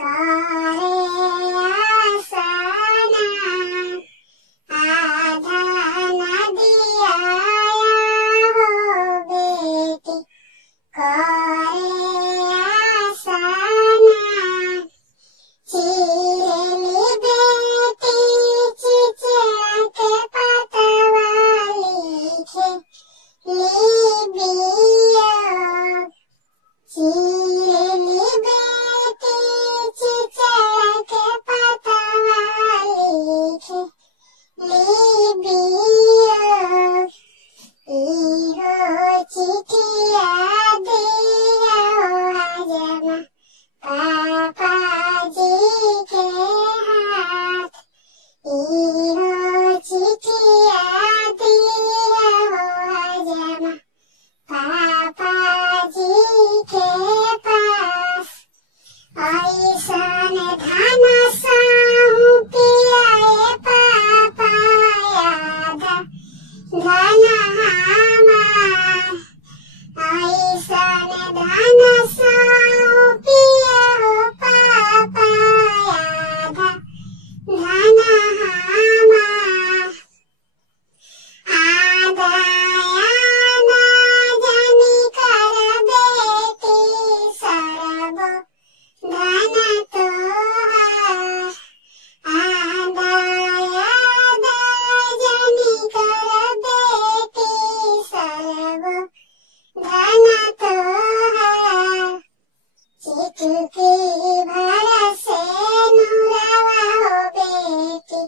करे आसना आधा न दिया हो बेटी करे आसना चीरेली बेटी चिचिड़ा के पतवा लिखे लिबिया चीरेली बेटी चिचिड़ा के पतवा लिखे लिबिया इहो चिठिया दिया हजमा पापा जी के हाथ इहो चिठिया दिया हजमा पापा जी के पास ऐसन धन साहू पियाए पापा याद धन हमार ऐसन धन साहू पिया हो पापा याद धन हमार आदायाना जनी कर बेटी सरब धन तोहार आदायाना जनी कर बेटी सरब धन तोहार चिटकी भर से नुरवा हो बेटी